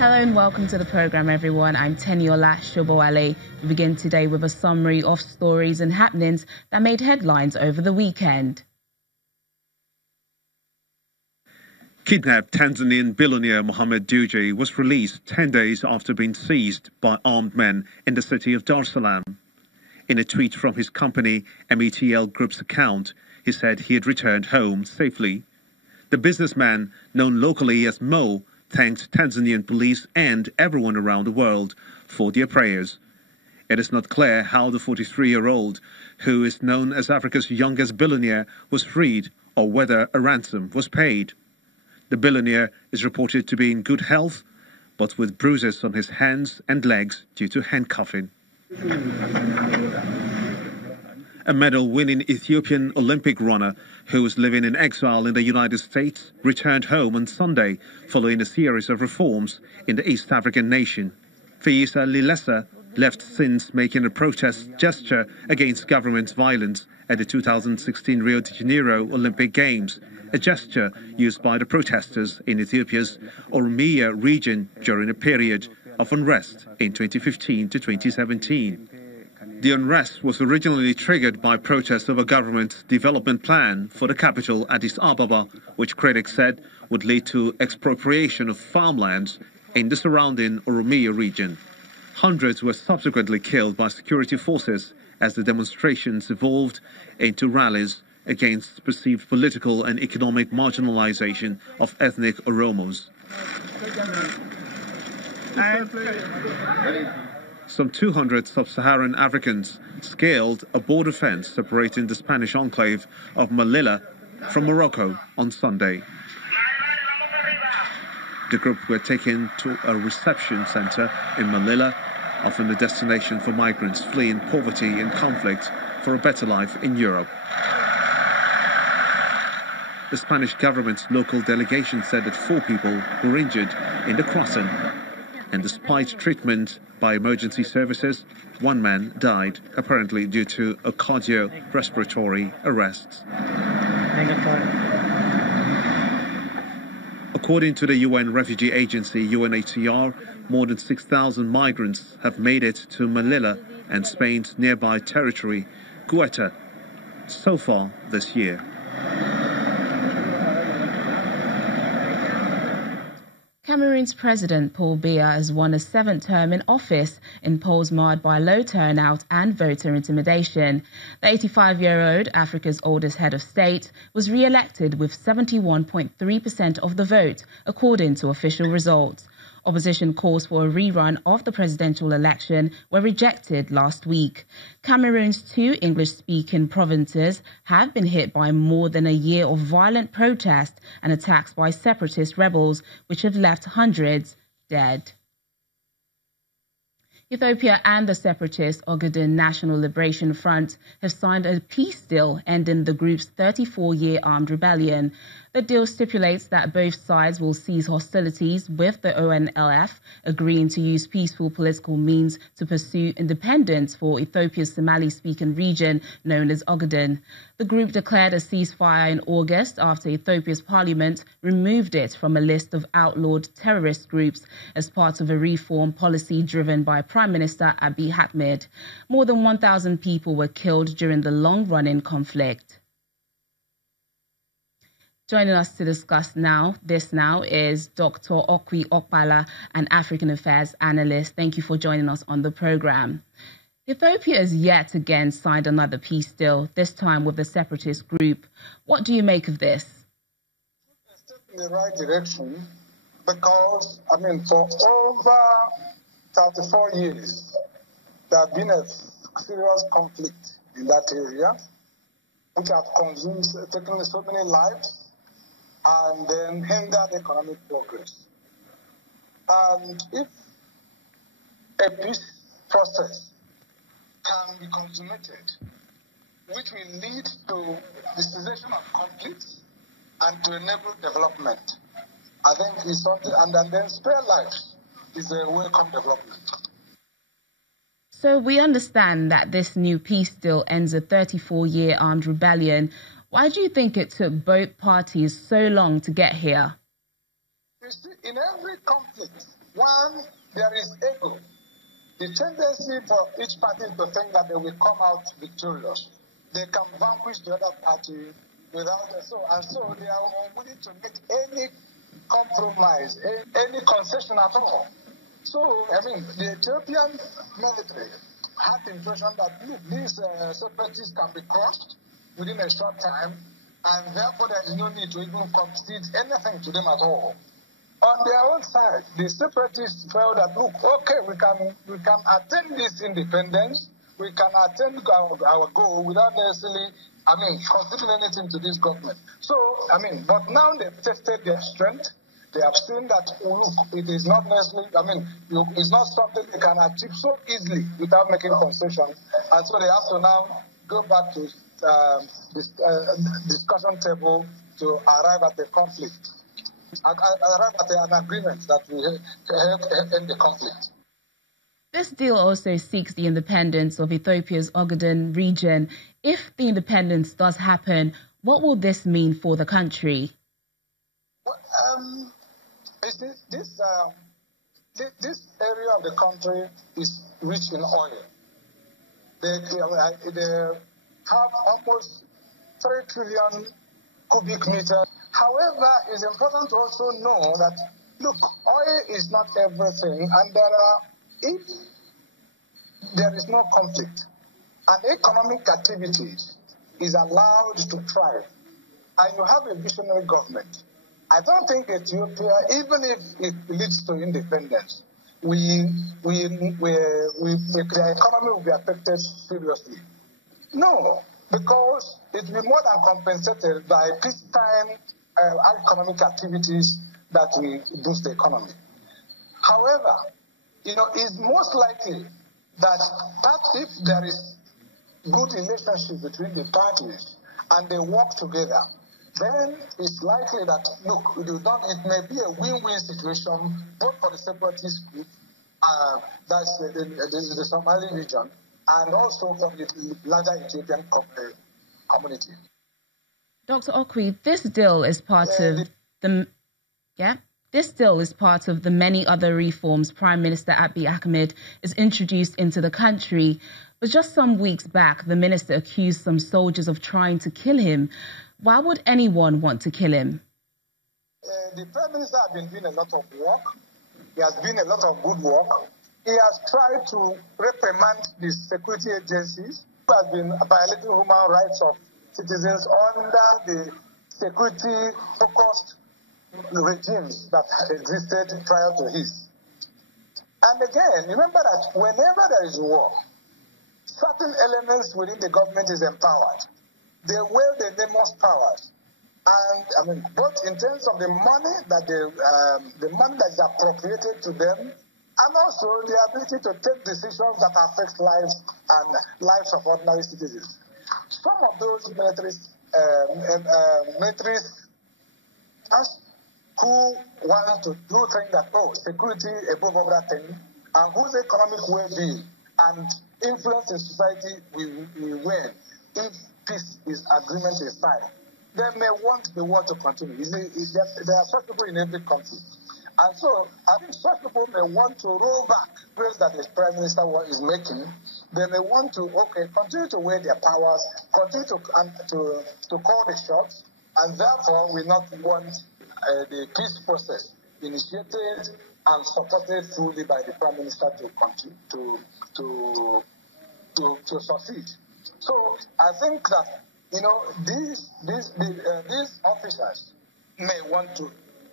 Hello and welcome to the program, everyone. I'm Teniola Shobowale. We begin today with a summary of stories and happenings that made headlines over the weekend. Kidnapped Tanzanian billionaire Mohamed Dewji was released 10 days after being seized by armed men in the city of Dar es Salaam. In a tweet from his company METL Group's account, he said he had returned home safely. The businessman, known locally as Mo, thanked Tanzanian police and everyone around the world for their prayers. It is not clear how the 43-year-old, who is known as Africa's youngest billionaire, was freed or whether a ransom was paid. The billionaire is reported to be in good health, but with bruises on his hands and legs due to handcuffing. A medal-winning Ethiopian Olympic runner who was living in exile in the United States returned home on Sunday following a series of reforms in the East African nation. Feyisa Lilesa left since making a protest gesture against government violence at the 2016 Rio de Janeiro Olympic Games, a gesture used by the protesters in Ethiopia's Oromia region during a period of unrest in 2015 to 2017. The unrest was originally triggered by protests of a government development plan for the capital, Addis Ababa, which critics said would lead to expropriation of farmlands in the surrounding Oromia region. Hundreds were subsequently killed by security forces as the demonstrations evolved into rallies against perceived political and economic marginalization of ethnic Oromos. Some 200 sub-Saharan Africans scaled a border fence separating the Spanish enclave of Melilla from Morocco on Sunday. The group were taken to a reception center in Melilla, often a destination for migrants fleeing poverty and conflict for a better life in Europe. The Spanish government's local delegation said that 4 people were injured in the crossing, and despite treatment by emergency services, 1 man died, apparently due to a cardiorespiratory arrest. According to the UN refugee agency UNHCR, more than 6,000 migrants have made it to Melilla and Spain's nearby territory, Ceuta, so far this year. Cameroon's President Paul Biya has won a 7th term in office in polls marred by low turnout and voter intimidation. The 85-year-old, Africa's oldest head of state, was re-elected with 71.3% of the vote, according to official results. Opposition calls for a rerun of the presidential election were rejected last week. Cameroon's 2 English-speaking provinces have been hit by more than a year of violent protest and attacks by separatist rebels, which have left hundreds dead. Ethiopia and the separatist Ogaden National Liberation Front have signed a peace deal ending the group's 34-year armed rebellion. The deal stipulates that both sides will cease hostilities, with the ONLF agreeing to use peaceful political means to pursue independence for Ethiopia's Somali-speaking region known as Ogaden. The group declared a ceasefire in August after Ethiopia's parliament removed it from a list of outlawed terrorist groups as part of a reform policy driven by Prime Minister Abiy Ahmed. More than 1,000 people were killed during the long-running conflict. Joining us to discuss this is Dr. Okwi Okpala, an African Affairs analyst. Thank you for joining us on the program. Ethiopia has yet again signed another peace deal, this time with the separatist group. What do you make of this? It's a step in the right direction because, for over 34 years, there has been a serious conflict in that area, which has taken so many lives and then hindered economic progress. And if a peace process can be consummated, which will lead to the cessation of conflicts and to enable development, I think it's something, and then spare lives is a welcome development. So we understand that this new peace deal ends a 34-year armed rebellion. Why do you think it took both parties so long to get here? You see, in every conflict, one, there is ego. The tendency for each party to think that they will come out victorious. They can vanquish the other party without so they are unwilling to make any compromise, any concession at all. So, I mean, the Ethiopian military had the impression that, look, these separatists can be crushed within a short time, and therefore there is no need to even concede anything to them at all. On their own side, the separatists felt that, look, okay, we can attain this independence, we can attain our goal without necessarily, considering anything to this government. So, but now they've tested their strength. They have seen that, look, it is not necessarily, it's not something they can achieve so easily without making concessions. And so they have to now go back to this discussion table to arrive at the conflict. Arrive at an agreement that will help end the conflict. This deal also seeks the independence of Ethiopia's Ogaden region. If the independence does happen, what will this mean for the country? Well, this area of the country is rich in oil. They have almost 3 trillion cubic meters. However, it's important to also know that, look, oil is not everything, and if there is no conflict and economic activity is allowed to thrive, and you have a visionary government, I don't think Ethiopia, even if it leads to independence, the economy will be affected seriously. No, because it will be more than compensated by peacetime economic activities that will boost the economy. However, it's most likely that if there is good relationship between the parties and they work together, then it's likely that, look, it may be a win-win situation both for the separatist group, that's the Somali region, and also for the larger Ethiopian community. Dr. Okwi, this deal is part of the many other reforms Prime Minister Abiy Ahmed has introduced into the country. But just some weeks back, the minister accused some soldiers of trying to kill him. Why would anyone want to kill him? The Prime Minister has been doing a lot of work. He has been a lot of good work. He has tried to reprimand the security agencies who have been violating human rights of citizens under the security-focused regimes that existed prior to his. And again, remember that whenever there is war, certain elements within the government is empowered. They wield the enormous powers. And both in terms of the money that is appropriated to them, and also the ability to take decisions that affect lives and lives of ordinary citizens. Some of those militaries who want to do things that, security above everything, and whose economic well-being and influence in society will win if peace agreement is signed. They may want the war to continue. There are such people in every country. And so, I think such people may want to roll back the that the Prime Minister is making. They may want to, continue to weigh their powers, continue to call the shots, and therefore we not want the peace process initiated and supported fully by the Prime Minister to continue to succeed. So I think that these officers may want to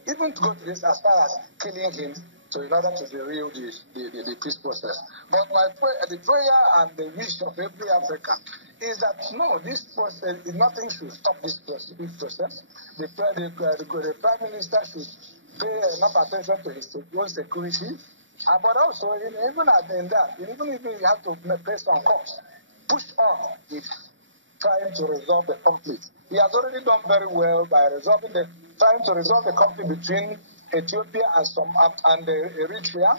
even to go to this as far as killing him in order to derail the peace process. But the prayer and the wish of every African is that no, this process, nothing should stop this process. The Prime Minister should pay enough attention to his own security, but also even if he has to pay some cost, push on with trying to resolve the conflict. He has already done very well by trying to resolve the conflict between Ethiopia and Eritrea,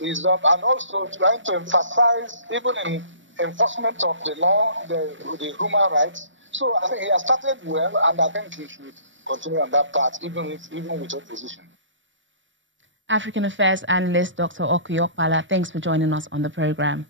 and also trying to emphasize even in enforcement of the law, the human rights. So I think he has started well, and I think he should continue on that path, even with opposition. African Affairs Analyst Dr. Okuyokpala, thanks for joining us on the program.